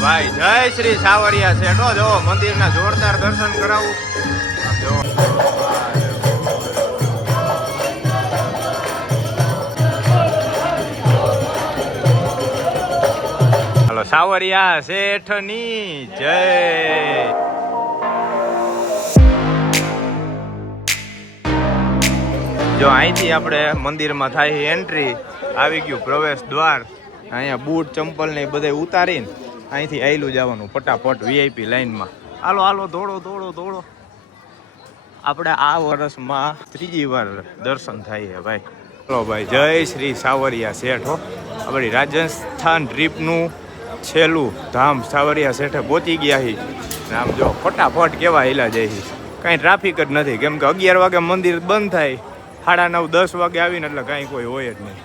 ભાઈ જય શ્રી સાવરિયા શેઠો જો મંદિરના જોરદાર દર્શન કરાવું જો હાલો સાવરિયા શેઠની જય જો અહીંથી આપણે મંદિરમાં થાય એન્ટ્રી આવી ગયું પ્રવેશ દ્વાર અહીંયા બૂટ ચંપલ ને બધે ઉતારીને અહીંથી આયલું જવાનું ફટાફટ વીઆઈપી લાઈનમાં હાલો હાલો દોડો આપણે આ વર્ષમાં ત્રીજી વાર દર્શન થાય છે ભાઈ ચલો ભાઈ જય શ્રી સાવરિયા શેઠ હો આપણી રાજસ્થાન ટ્રીપનું છેલ્લું ધામ સાવરિયા શેઠે પહોંચી ગયા છે આમ જો ફટાફટ કેવા હિલા જાય છે કાંઈ ટ્રાફિક જ નથી કેમ કે 11 વાગે મંદિર બંધ થાય 9:30-10 વાગે આવીને એટલે કાંઈ કોઈ હોય જ નહીં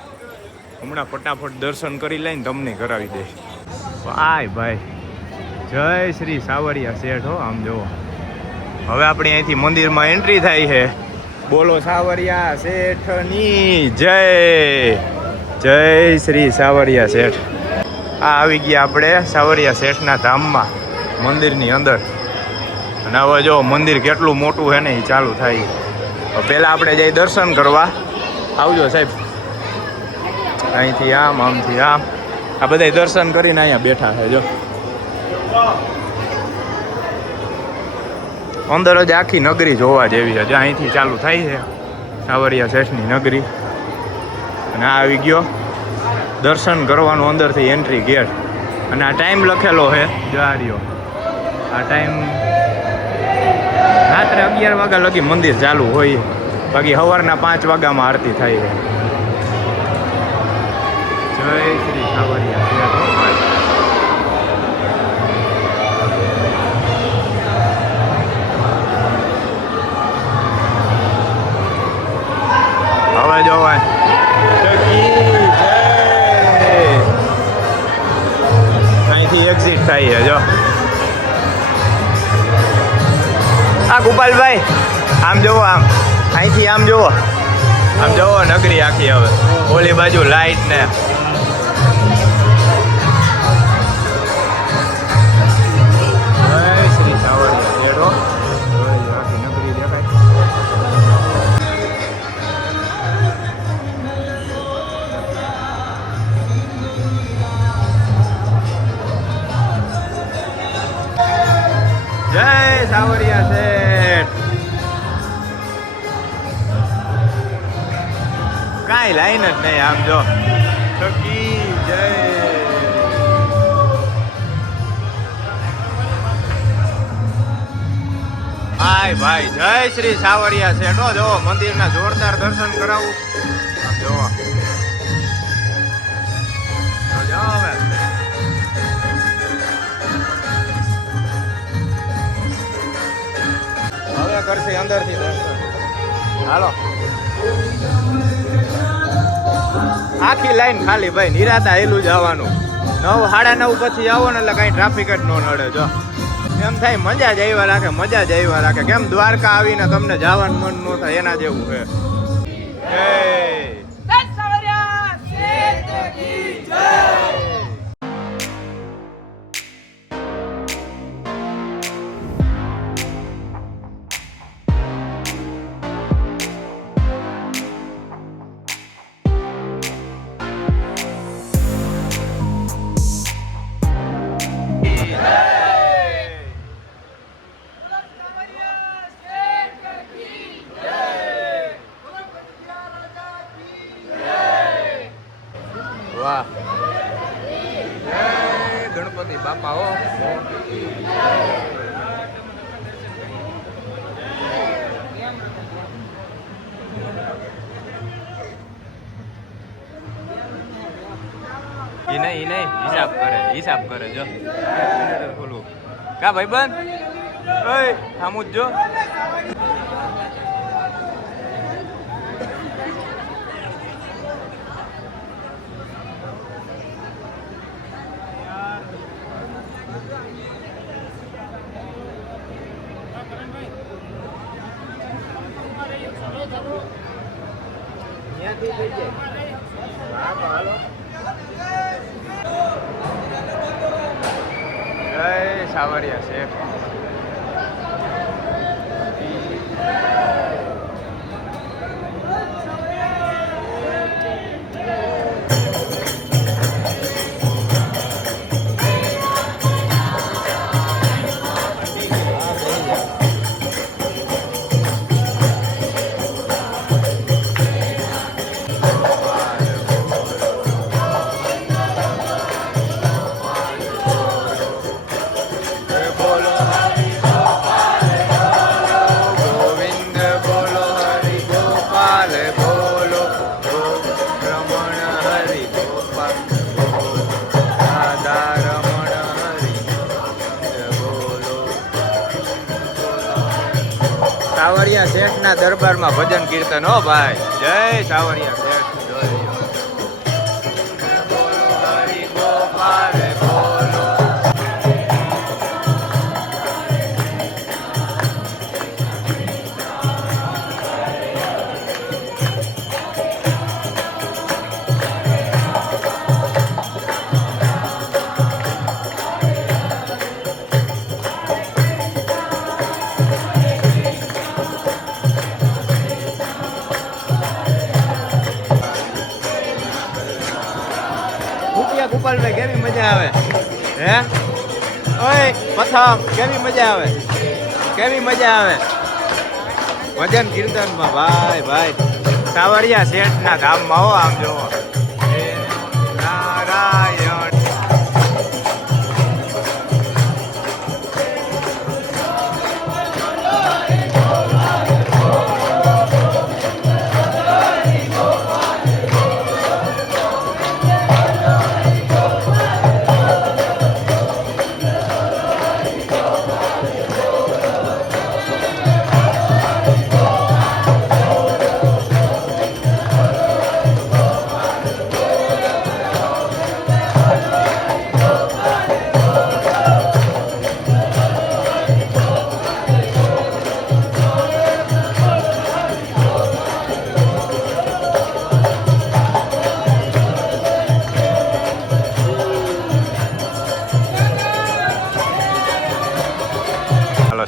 હમણાં ફટાફટ દર્શન કરી લઈને તમને કરાવી દે આય ભાઈ જય શ્રી સાવરિયા શેઠ હો આમ જુઓ હવે આપણે અહીંથી મંદિરમાં એન્ટ્રી થાય છે બોલો સાવરિયા શેઠની જય જય શ્રી સાવરિયા શેઠ આ આવી ગયા આપણે સાવરિયા શેઠના ધામમાં મંદિરની અંદર અને હવે જો મંદિર કેટલું મોટું છે ને એ ચાલુ થાય પહેલાં આપણે જઈ દર્શન કરવા આવજો સાહેબ અહીંથી આમ આમથી આમ આ બધા દર્શન કરીને અહીંયા બેઠા છે જો અંદર જ આખી નગરી જોવા જેવી છે જો અહીંથી ચાલુ થાય છે સાવરિયા શેઠની નગરી અને આ આવી ગયો દર્શન કરવાનું અંદરથી એન્ટ્રી ગેટ અને આ ટાઈમ લખેલો છે જો આ રહ્યો આ ટાઈમ રાત્રે 11 વાગ્યા લગી મંદિર ચાલુ હોય બાકી સવારના 5 વાગ્યામાં આરતી થાય છે જય શ્રી સાવરિયા હવે જોવાય અહીંથી એક્ઝિટ થાય છે જો આ ગોપાલભાઈ આમ જોવો અહીંથી આમ જોવો નગરી આખી હવે ઓલી બાજુ લાઈટ ને શ્રી સાવરિયા શેઠો આખી નગરી દેખાય જય સાવરિયા શેઠ કાંઈ લાઈન જ નહીં આમ જો સખી જય હાય ભાઈ જય શ્રી સાવરિયા શેઠો જો મંદિરના જોરદાર દર્શન કરાવું જો હવે કરશે અંદરથી દર્શન હાલો આખી લાઈન ખાલી ભાઈ નિરાતા હેલું જવાનું 9:30 પછી આવો ને એટલે કાંઈ ટ્રાફિક જ ન નડે જો એમ થાય મજા જ આવ્યા રાખે કેમ દ્વારકા આવીને તમને જવાનું મન ન થાય એના જેવું છે વાહ ગણપતિ બાપા હો ઈ નહીં હિસાબ કરે જો બોલું કા ભાઈબંધ ઓય આમું જો જય સાવરિયા શેઠ. સાવરિયા શેઠ ના દરબારમાં ભજન કીર્તન હો ભાઈ. જય સાવરિયા શેઠ. હરિ ગોપાલ બોલો. ગોપાલભાઈ કેવી મજા આવે હે? ઓય પથમ કેવી મજા આવે? કેવી મજા આવે ભજન કીર્તનમાં? ભાઈ ભાઈ સાવરિયા શેઠ ના ધામમાં હો. આમ જોવો નારાયણ.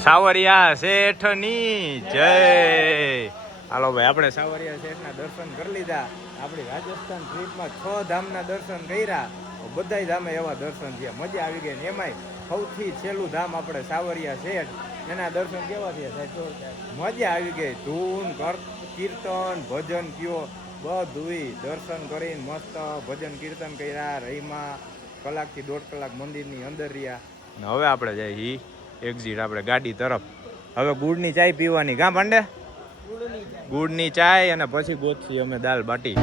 સાવરિયા શેઠની જય. હાલો ભાઈ આપણે સાવરિયા શેઠના દર્શન કરી લીધા. આપણી રાજસ્થાન ટ્રીપમાં 6 ધામના દર્શન કર્યા. બધાય ધામે એવા દર્શન થયા, મજા આવી ગઈ. એમાંય સૌથી છેલ્લું ધામ આપણે સાવરિયા શેઠ, એના દર્શન કેવા થયા સાહેબ? મજા આવી ગઈ. ધૂન કીર્તન ભજન કયો બધુંય દર્શન કરીને મસ્ત ભજન કીર્તન કર્યા. રહીમાં કલાકથી 1.5 કલાક મંદિરની અંદર રહ્યા. અને હવે આપણે જઈએ એક્ઝિટ આપણે ગાડી તરફ. હવે ગુડની ચાય પીવાની. કાં પાંડે? ગુડની ચાય અને પછી ગોતશી અમે દાલ બાટી.